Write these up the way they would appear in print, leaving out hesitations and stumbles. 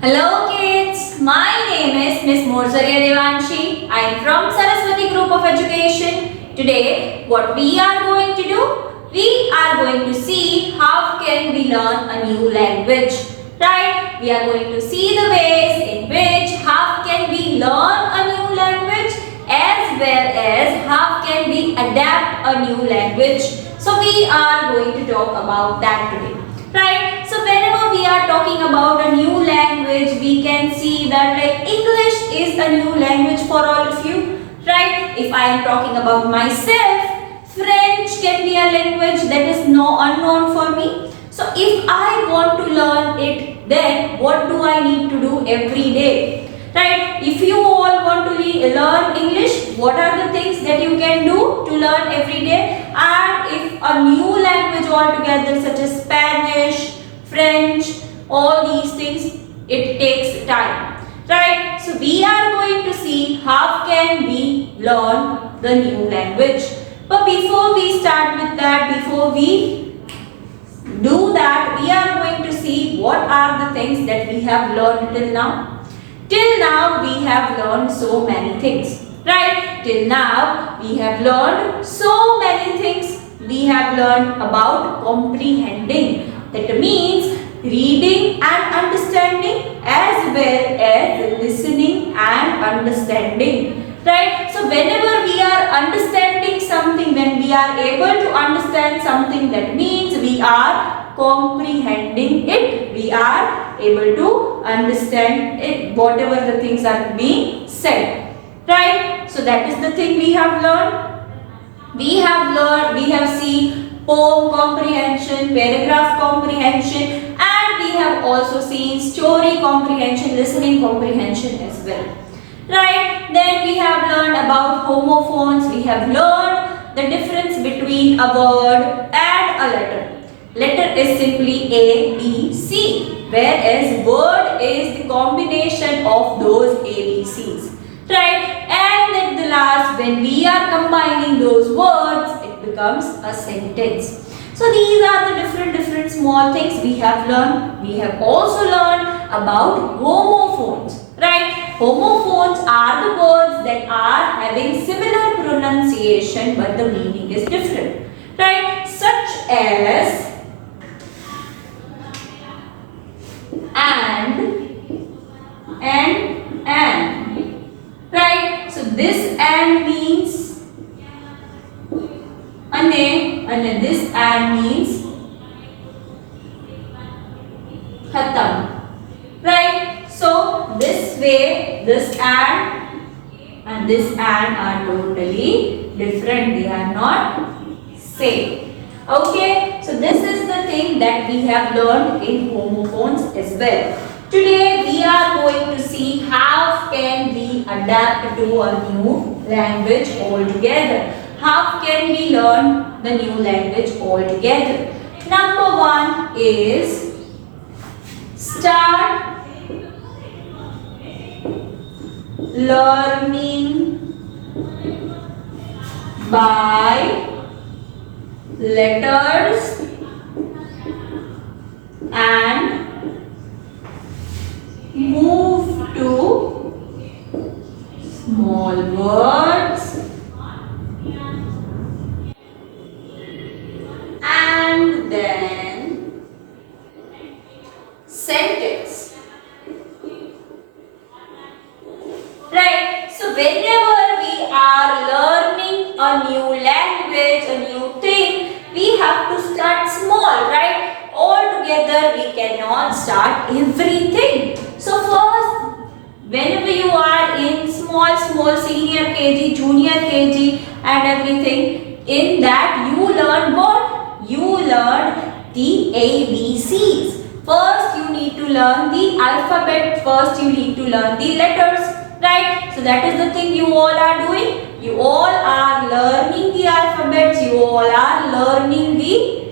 Hello kids, my name is Miss Morsarya Devanshi. I am from Saraswati Group of Education. Today, what we are going to do? We are going to see how can we learn a new language. Right? We are going to see the ways in which how can we learn a new language as well as how can we adapt a new language. So we are going to talk about that today. Right? So whenever we are talking about a new language, we can see that like English is a new language for all of you. Right? If I am talking about myself, French can be a language that is unknown for me. So if I want to learn it, then what do I need to do every day? Right? If you all want to learn English, what are the things that you can do to learn every day? And if a new language altogether such as Spanish, French, all these things, it takes time. Right? So we are going to see how can we learn the new language. But before we start with that, before we do that, we are going to see what are the things that we have learned till now. Till now we have learned so many things, right? Till now we have learned so many things. We have learned about comprehending. That means reading and understanding as well as listening and understanding, right? So whenever we are understanding something, when we are able to understand something, that means we are comprehending it. We are able to understand it, whatever the things are being said, right? So that is the thing we have learned. We have seen poem comprehension, paragraph comprehension, and we have also seen story comprehension, listening comprehension as well, right? Then we have learned about homophones. We have learned the difference between a word and a letter. Letter is simply A, B, C, whereas word is the combination of those A, B, C's, right? And at the last, when we are combining those words, it becomes a sentence. So these are the different small things we have learned. We have also learned about homophones, right? Homophones are the words that are having similar pronunciation but the meaning is different, right? Such as and, right? So this and means and this and means khatam, right? So this way, this and this and are totally different. They are not same. Okay, so this is the thing that we have learned in homophones as well. Today we are going to see how can we adapt to a new language altogether. How can we learn the new language altogether? Number one is start learning by letters and move to small words and then sentence, right? So whenever we are learning a new language, a new thing, we have to start small, right? Altogether we cannot start everything. So first, whenever you are in small senior KG, junior KG and everything, in that you learn what? You learn the ABCs. First you need to learn the alphabet. First you need to learn the letters, right? So that is the thing you all are doing. You all are learning the alphabets. You all are learning the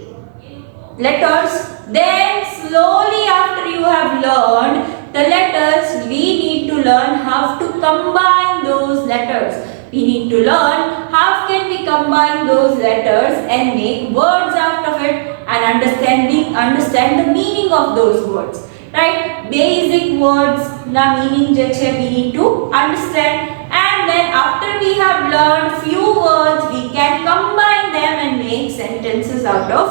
letters. Then slowly after you have learned the letters, we need to learn how to combine those letters. We need to learn how can we combine those letters and make words out of it and understand the meaning of those words. right? Basic words na meaning je che we need to understand, and then after we have learned few words we can combine them and make sentences out of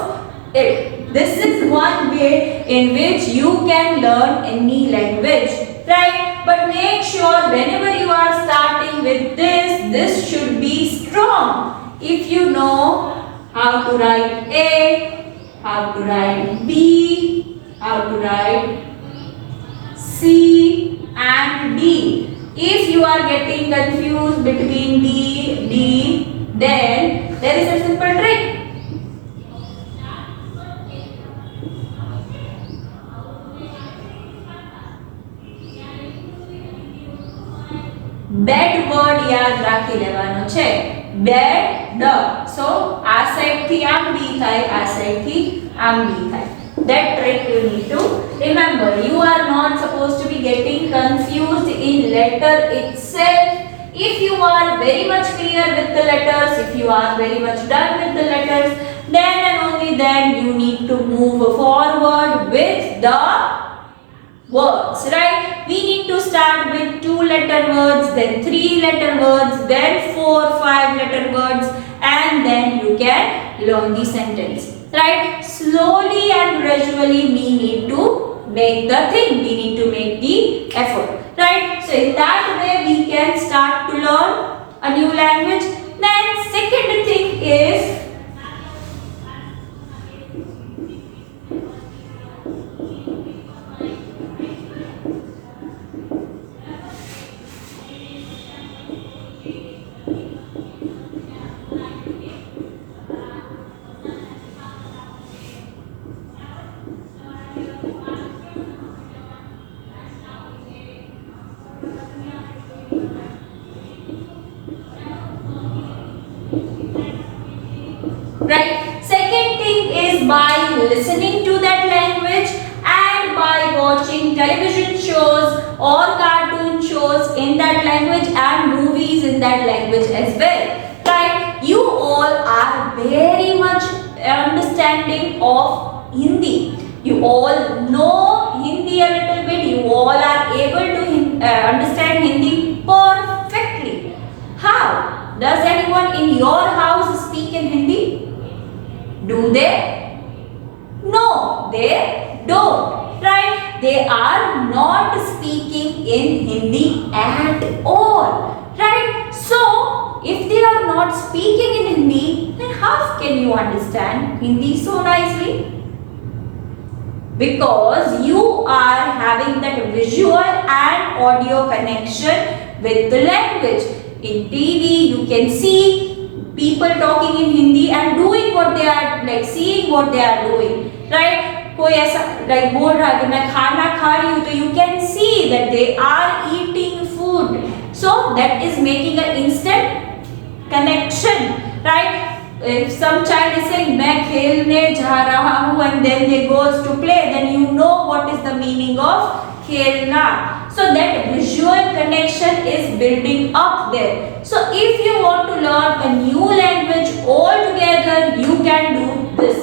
it. This is one way in which you can learn any language, right? But make sure whenever you are starting with this should be strong. If you know how to write A, how to write B, how to write C and D. If you are getting confused between B, D, then there is a simple trick. Bad word યાદ રાખી લેવાનો છે. Bed સો આ side થી આમ બી થાય, આ side થી આમ બી થાય. That trick you need to remember. You are not supposed to be getting confused in letter itself. If you are very much clear with the letters, if you are very much done with the letters, then and only then you need to move forward with the words, right? We need to start with 2-letter words, then 3-letter words, then 4, 5-letter words, and then you can learn the sentence, right? Slowly and gradually we need to make the thing, we need to make the effort, right? So in that way we can start to learn a new language. Then second thing is right. Second thing is by listening to that language and by watching television shows or cartoon shows in that language and movies in that language as well, right? You all are very much understanding of Hindi. You all know Hindi a little bit. You all are able to understand Hindi perfectly. How? Does anyone in your house speak in Hindi? Do they? No, they don't, right? They are not speaking in Hindi at all, right? So, if they are not speaking in Hindi, then how can you understand Hindi so nicely? Because you are having that visual and audio connection with the language. In TV, you can see people talking in Hindi and doing what they are, like seeing what they are doing, right? कोई ऐसा like बोल रहा है कि मैं खाना खा रही हूँ, तो you can see that they are eating food. So that is making an instant connection, right? If some child is saying मैं खेलने जा रहा हूँ and then they goes to play, then you know what is the meaning of खेलना. So that visual connection is building up there. So if you want to learn a new language altogether, you can do this.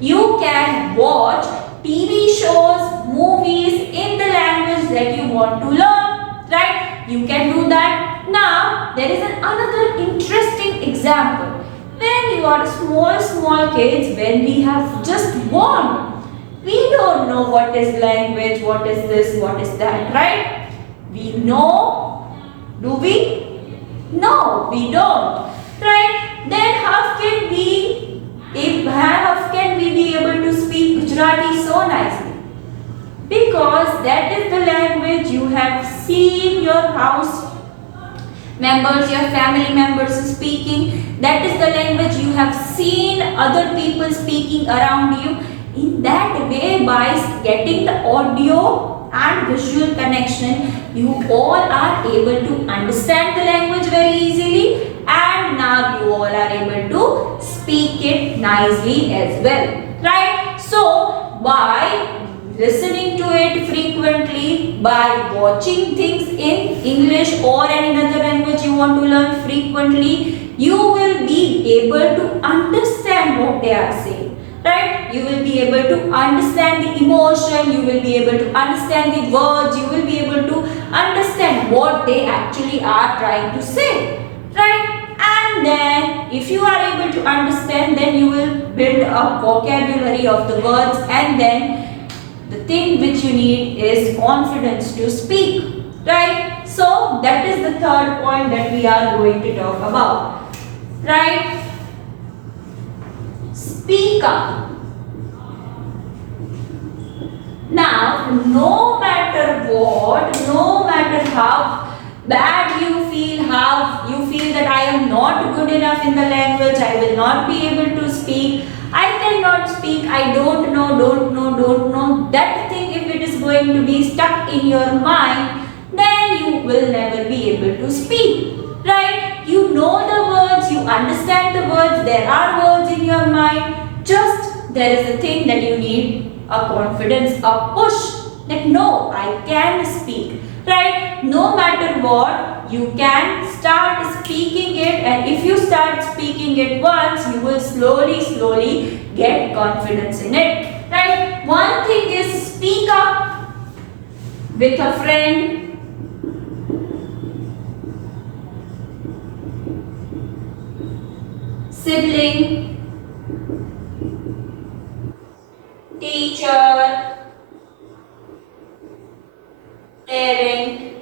You can watch TV shows, movies in the language that you want to learn, right? You can do that. Now there is another interesting example. When you are small kids, when we have just born, we don't know what is language, what is this, what is that, right? We know. Do we? No, we don't, right? Then how can we be able to speak Gujarati so nicely? Because that is the language you have seen your house members, your family members speaking. That is the language you have seen other people speaking around you. In that way, by getting the audio and visual connection, you all are able to understand the language very easily, and now you all are able to speak it nicely as well, right? So by listening to it frequently, by watching things in English or any other language you want to learn frequently, you will be able to understand what they are saying. right? You will be able to understand the emotion, you will be able to understand the words, you will be able to understand what they actually are trying to say, right? And then if you are able to understand, then you will build a vocabulary of the words, and then the thing which you need is confidence to speak, right? So that is the third point that we are going to talk about, right? Speak up. Now, no matter what, no matter how bad you feel, how you feel that I am not good enough in the language, I will not be able to speak, I cannot speak, I don't know, that thing, if it is going to be stuck in your mind, then you will never be able to speak, right? You know the words, you understand the words, there are words in your mind, just there is a thing that you need a confidence, a push that no, I can speak, right? No matter what, you can start speaking it, and if you start speaking it once, you will slowly get confidence in it, right? One thing is speak up with a friend, sibling, teacher, parent,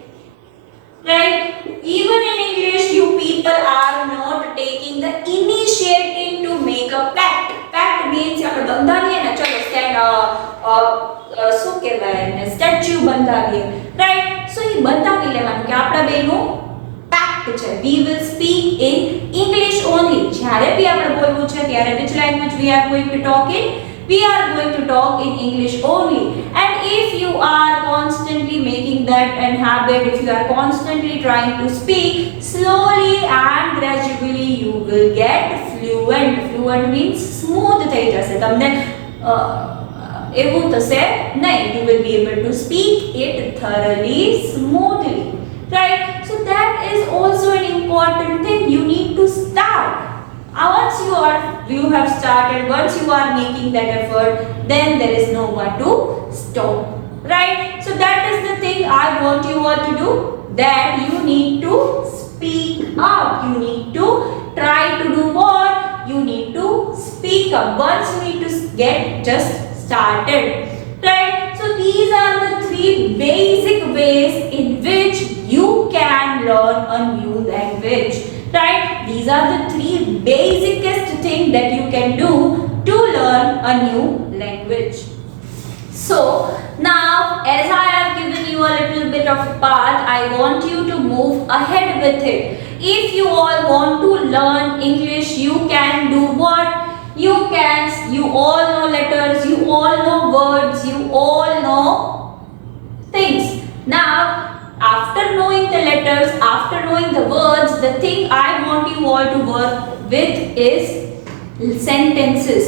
right? Even in English, you people are not taking the initiative to make a pact. Pact means આપણે બંધાવીએ ને, ચલો stand શું કહેવાય ને, statue બંધાવીએ, right? સો એ બંધાવી લેવાનું કે આપણા બેનું pact છે. We will speak in English only. જ્યારે બી આપણે બોલવું છે ત્યારે which language we are going to talk in? We are going to talk in English only. And if you are constantly making that an habit, if you are constantly trying to speak, slowly and gradually you will get fluent. Fluent means smooth થઈ જશે. તમને એવું થશે નહીં. You will be able to speak it thoroughly, smoothly. Right? So that is also an important thing. You need to start. Once you have started, once you are making that effort, then there is no one to stop, right? So that is the thing I want you all to do, that you need to speak up. You need to try to do what? You need to speak up. Once you need to get just started, right? So these are the three basic ways in which you can learn a new language, right? These are the three basicest things that you can do to learn a new language. So now, as I have given you a little bit of path, I want you to move ahead with it. If you all want to learn English, you can do what? You all know letters, you all know words, you all know things. Now, after knowing the letters, after knowing the words, the thing I want you all to work with is sentences.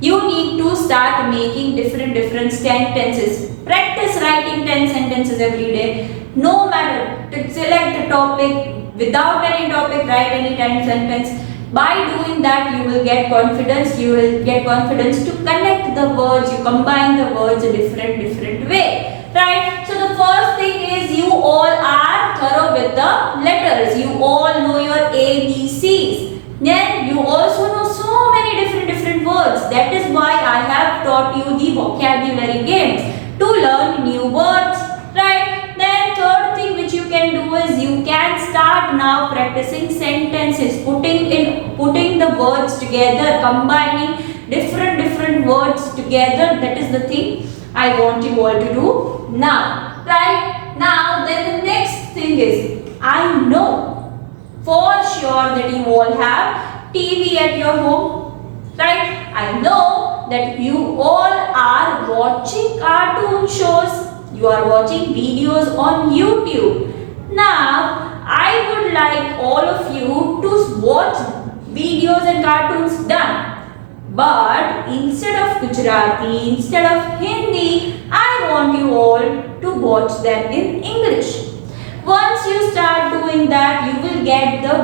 You need to start making different sentences. Practice writing 10 sentences every day. No matter, to select the topic, without any topic, write any 10 sentences. By doing that, you will get confidence. You will get confidence to connect the words. You combine the words in different way. Right? So the first thing is, you all are thorough with the letters. You all know your ABCs. Then you also know so many different words. That is why I have taught you the vocabulary games to learn new words. Right? Then third thing which you can do is, you can start now practicing sentences, putting the words together, combining different words together. That is the thing I want you all to do now, right? Now, then the next thing is, I know for sure that you all have TV at your home, right? I know that you all are watching cartoon shows, you are watching videos on YouTube. Now, I would like all of you to watch videos and cartoons done. But instead of Gujarati, instead of Hindi, I want you all to watch them in English. Once you start doing that, you will get the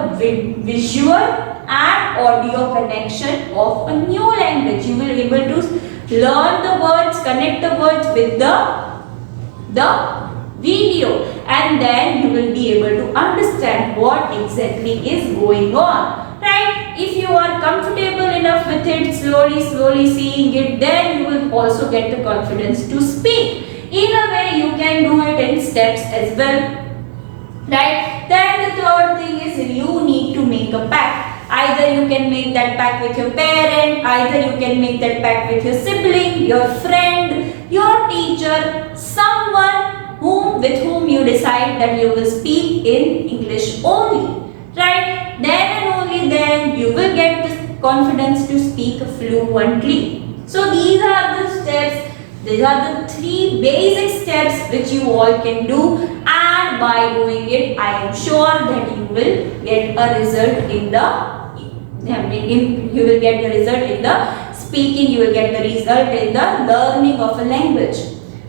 visual and audio connection of a new language. You will be able to learn the words, connect the words with the video, and then you will be able to understand what exactly is going on, right? If you are comfortable enough with it, slowly seeing it, then you will also get the confidence to speak. In a way, you can do it in steps as well, right? Then the third thing is you need to make a pact. Either you can make that pact with your parent, either you can make that pact with your sibling, your friend, your teacher, someone with whom you decide that you will speak in English only, right? Then and only then you will get the confidence to speak fluently. So these are the steps. These are the 3 basic steps which you all can do, and by doing it, I am sure that you will get a result in the you will get the result in the speaking, you will get the result in the learning of a language,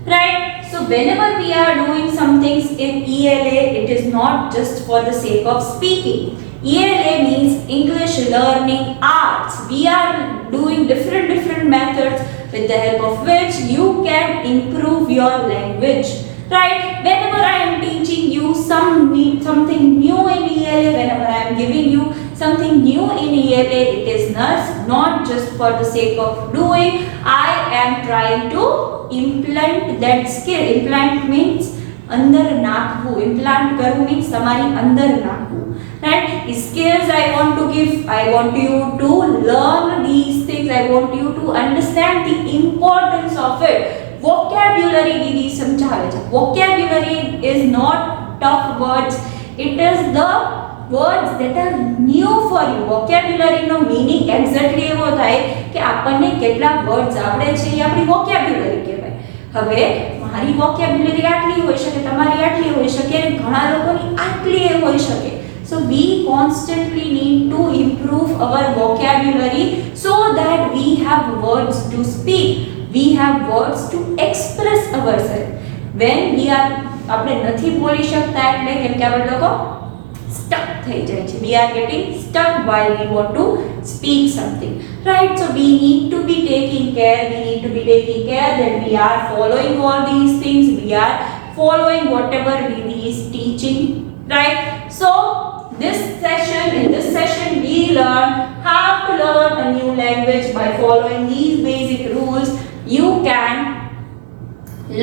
right? So whenever we are doing some things in ELA, it is not just for the sake of speaking. ELA means English Learning Arts. We are doing different methods with the help of which you can improve your language, right? Whenever I am teaching you something new in ELA, whenever I am giving you something new in ELA, it is not just for the sake of doing. I am trying to implant that skill. Implant means અંદર નાખવું. Implant કરવું means તમારી અંદર નાખવું, right? Skills I want to give. I want you to learn these things. I want you to understand the importance of it. Vocabulary દીદી સમજાવે છે. Vocabulary is not tough words. It is the words that are new for you. Vocabulary no meaning exactly એવો થાય કે આપણને કેટલા words આવડે છે એ આપણી vocabulary કહેવાય. હવે મારી vocabulary આટલી હોઈ શકે, તમારી આટલી હોઈ શકે, ઘણા લોકોની આટલી હોઈ શકે. So we constantly need to improve our vocabulary so that we have words to speak. We have words to express ourselves. When we are આપણે નથી બોલી શકતા એટલે કેમ કે આપણે લોકો stuck થઈ જાય છે. We are getting stuck while we want to speak something, right? So we need to be taking care. We need to be taking care that we are following all these things. We are following whatever Vidhi is teaching, right? So in this session we learn how to learn a new language by following these basic rules. You can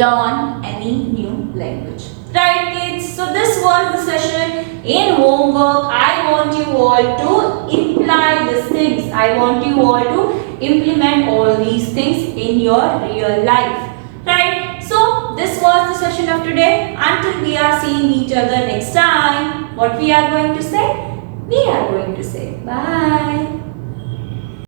learn any new language, right kids? So this was the session. In homework, I want you all to imply these things. I want you all to implement all these things in your real life, right? So this was the session of today. Until we are seeing each other next time, what we are going to say? We are going to say bye.